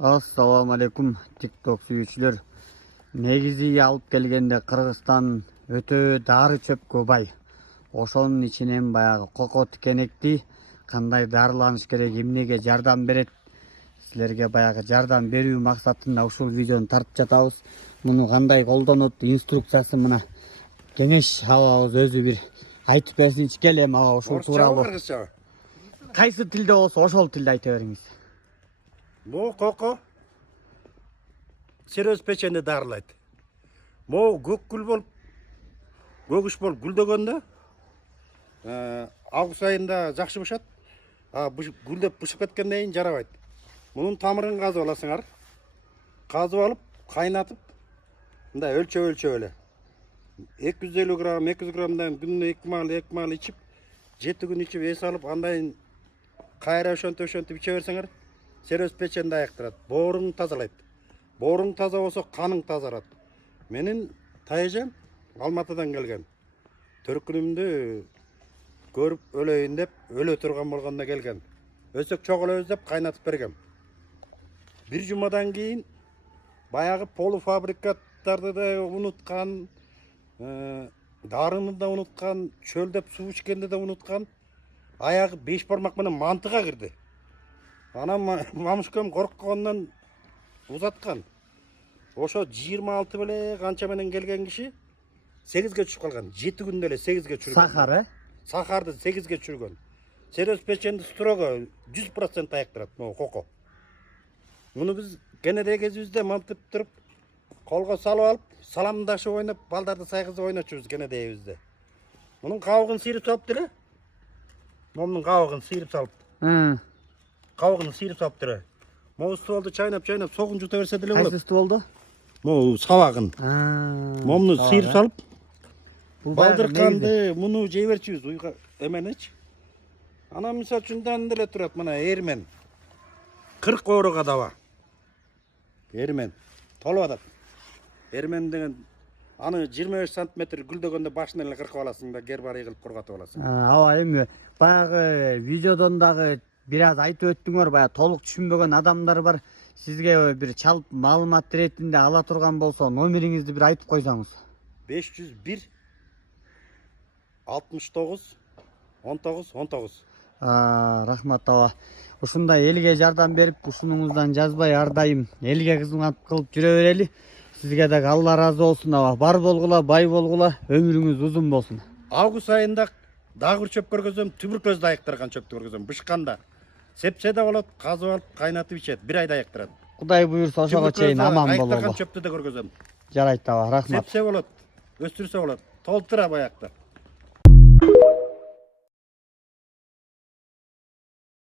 Assalamu alaikum TikTok sүйүүчүлөр. Негизи алып келгенде Кыргызстан өтө дары чөпкө бай. Ошонун ичинен баягы коко тикенекти кандай дарыланыш керек, эмнеге жардам берет, силерге баягы жардам берүү максатында ушул видеону тартып жатабыз. Муну кандай колдонот, инструкциясы мына кеңеш алабыз, өзү бир айтып берсинчи. Келем аба ушул тууралуу. Кайсы тилде болсо ошол тилде айта бериңиз. Bu koko серөз печенде дарылайт. Могу көк гүл болуп, көгүш болуп гүлдөгөндө август айында жакшы бышат. Гүлдөп бышып кеткенден кийин жарабайт. Мунун тамырын казып аласыңар. Казып алып, кайнатып, мындай өлчөп эле. 250 грамм, 200 граммдан күнүнө 2 маал ичип, 7 күн ичип эс алып, андан кайра ошентип иче берсеңер, серөз печенди аяктырат. Бооруң тазалайт. Бооруң таза болсо каның тазарат. Менин тайжан Алматыдан келген. Төркүнүмдү көрүп өлөйүн деп, өлө турган болгондо келген. Өсөк чогулөбүз деп кайнатып бергем. Бир жумадан кийин баягы полуфабрикаттарды да унуткан, дарыны да унуткан, чөлдөп суу ичкенди да унуткан. Аягы 5 бармак менен мантыга кирди. Анан мамышкем корккондон узаткан. Ошо 26 беле канча менен келген киши 8ге түшүп калган. 7 күндө эле 8ге чүргөн. Сахар, Сахарды 8ге чүргөн. Серөз печенди строго 100% аяктырат, могу коко. Муну биз кенеде кезибизде мантып туруп, колго салып алып, саламдашып ойноп, балдарды сайгызып ойночубуз кенедебизде. Мунун кабыгын сыйрып салып деле. Момунун кабыгын сыйрып салып. Кабыгын сыйрып салып деле. Могу стволду чайнап, согун жута берсе деле болот. Кайсы стволду? Могу сабагын. Момуну сыйрып салып, балдырканды муну жей берчүбүз уйга эменечи. Анан мисалы үчүн деле турат мына эрмен. 40 €га даба. Эрмен. Толуп атат. Эрмен деген аны 25 см гүлдөгөндө башынан эле кыркып аласың да, гербарий кылып корготуп аласың. Аба эми баягы видеодон дагы бир аз айтып өттүңөр, баягы толук түшүнбөгөн адамдар бар. Сизге бир чалып маалымат иретинде ала турган болсо, номериңизди бир айтып койсоңуз. 501 69 19 19. Рахмат аба. Ушундай элге жардам берип, ушунуңуздан жазбай ар дайым элге кызмат кылып жүрө берели. Сизге дагы Алла разы болсун аба. Бар болгула, бай болгула, өмүрүңүз узун болсун. Август айында дагыр чөп көргөзөм, туберкулезди аяктырган чөптү көргөзөм. Бышканда сепсе да болот, казып алып, кайнатып ичет. 1 айда аяктырат. Кудай буйрса ошого чейин аман бололу. Чөптү да көргөзөм. Жарайт аба, рахмат. Сепсе болот, өстүрсө болот. Толтура баякта.